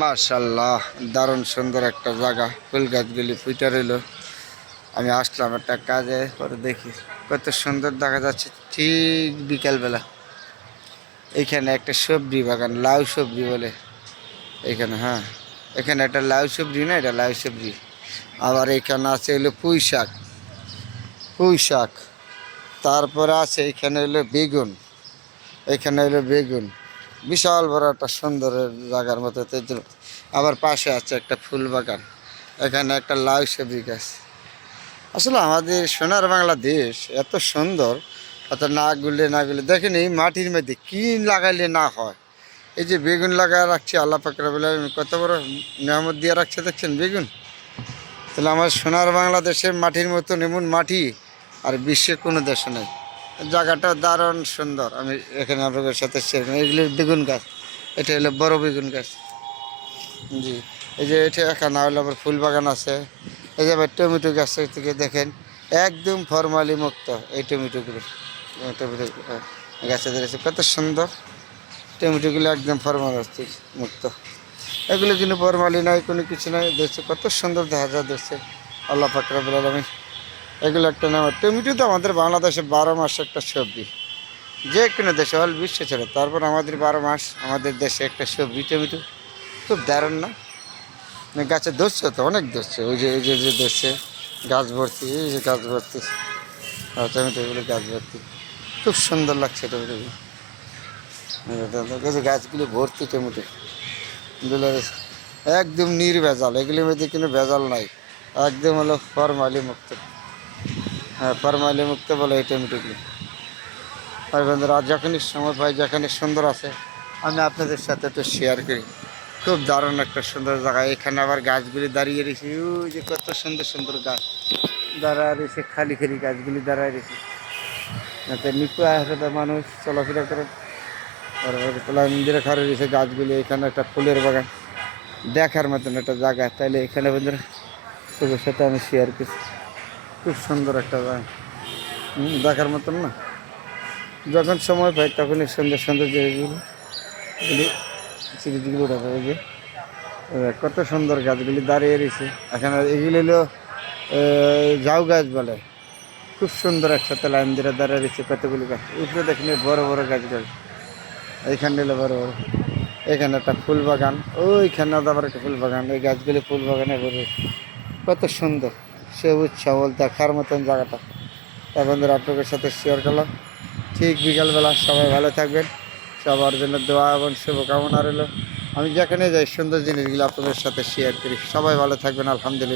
মার্শাল্লাহ দারুণ সুন্দর একটা জায়গা। ফুল গাছগুলি ফুটে রইল। আমি আসলাম একটা কাজে, পরে দেখি কত সুন্দর দেখা যাচ্ছে ঠিক বিকালবেলা। এখানে একটা সবজি বাগান, লাউ সবজি বলে। এইখানে হ্যাঁ। এখানে একটা লাউ সবজি না, এটা লাউ সবজি। আবার এখানে আছে হলো পুঁই শাক। পুঁই শাক। তারপরে আছে এখানে হলো বেগুন। এখানে হলো বেগুন। বিশাল বড় একটা সুন্দর জায়গার মতো আবার পাশে আছে একটা ফুল বাগান। এখানে একটা লাউ সবজি গাছ। আসলে আমাদের সোনার বাংলাদেশ এত সুন্দর, অত না গুলে না গুলে। দেখেন এই মাটির মধ্যে কী লাগাইলে না হয়। এই যে বেগুন লাগায় রাখছে, আল্লাহ বলে কত বড় নিয়ামত দিয়ে রাখছে, দেখছেন বেগুন? তাহলে আমার সোনার বাংলাদেশের মাটির মতন এমন মাটি আর বিশ্বে কোনো দেশে নেই। জায়গাটা দারুণ সুন্দর। আমি এখানে আপনাদের সাথে শেয়ার এগুলো বেগুন গাছ। এটা হলো বড় বেগুন গাছ। জি। এই যে এটা এখানে হলো আবার ফুল বাগান আছে। এই যে আবার টমেটো গাছ থেকে দেখেন, একদম ফরমালি মুক্ত এই টমেটোগুলো। টমেটো গাছে ধরেছে। কত সুন্দর। টমেটোগুলো একদম ফরমালি মুক্ত। এগুলো কিন্তু ফরমালি নয়, কোনো কিছু নয়। দেখছে কত সুন্দর দেখা যায় দেখছে আল্লাহ ফাকরা আমি এগুলো একটা নাম। টমেটো তো আমাদের বাংলাদেশে বারো মাস একটা সবজি যে কোনো দেশে হল বিশ্ব ছেড়ে, তারপর আমাদের বারো মাস আমাদের দেশে একটা সবজি টমেটো খুব দারুণ না? গাছে ধরছে তো, অনেক ধরছে। ওই যে ওই যে যে ধরছে, গাছ ভর্তি, এই যে গাছ ভর্তি। টমেটোগুলো গাছ ভর্তি। খুব সুন্দর লাগছে টমেটোগুলো গাছগুলো ভর্তি টমেটো একদম নির্ভেজাল। এগুলির মধ্যে কোনো ভেজাল নাই। একদম হলো ফরমালি মুক্ত হ্যাঁ ফরমালি মুক্ত বলে এই টমেটোগুলো আর বন্ধুরা যখনই সময় পাই যেখানে সুন্দর আছে, আমি আপনাদের সাথে একটু শেয়ার করি। খুব দারুণ একটা সুন্দর জায়গা। এখানে আবার গাছগুলি দাঁড়িয়ে রয়েছে। ওই যে কত সুন্দর সুন্দর গাছ। দাঁড়ায় রয়েছে, খালি খালি গাছগুলি দাঁড়ায় রয়েছে। যাতে নিপু আসে মানুষ চলাফেরা করে। মন্দিরে খারে রয়েছে গাছগুলি। এখানে একটা ফুলের বাগান। দেখার মতন একটা জায়গা। তাহলে এখানে বন্ধুরা, তোদের সাথে আমি শেয়ার করছি। খুব সুন্দর একটা জায়গা দেখার মতন না। যখন সময় পাই তখনই সুন্দর সুন্দর জায়গাগুলো সিরিজগুলো দেখা যে। কত সুন্দর গাছগুলি দাঁড়িয়ে রয়েছে। এখানে এগুলি হলো ঝাউ গাছ বলে। খুব সুন্দর একসাথে লাইন দিয়ে দাঁড়িয়ে রয়েছে কতগুলি গাছ। উপরে দেখলে বড় বড় গাছ গাছ এইখানে হলো বড় বড়। এখানে একটা ফুল বাগান। ওইখানে আবার একটা ফুল বাগান। এই গাছগুলি ফুল বাগানে ভরে। কত সুন্দর। সবুজ সবল দেখার মতন জায়গাটা। তাই বন্ধুরা, আপনাদের সাথে শেয়ার করলাম। ঠিক বিকালবেলা সবাই ভালো থাকবেন। সবার জন্য দোয়া এবং শুভকামনা রইল। আমি যেখানে যাই, সুন্দর জিনিসগুলো আপনাদের সাথে শেয়ার করি। সবাই ভালো থাকবেন, আলহামদুলিল্লাহ।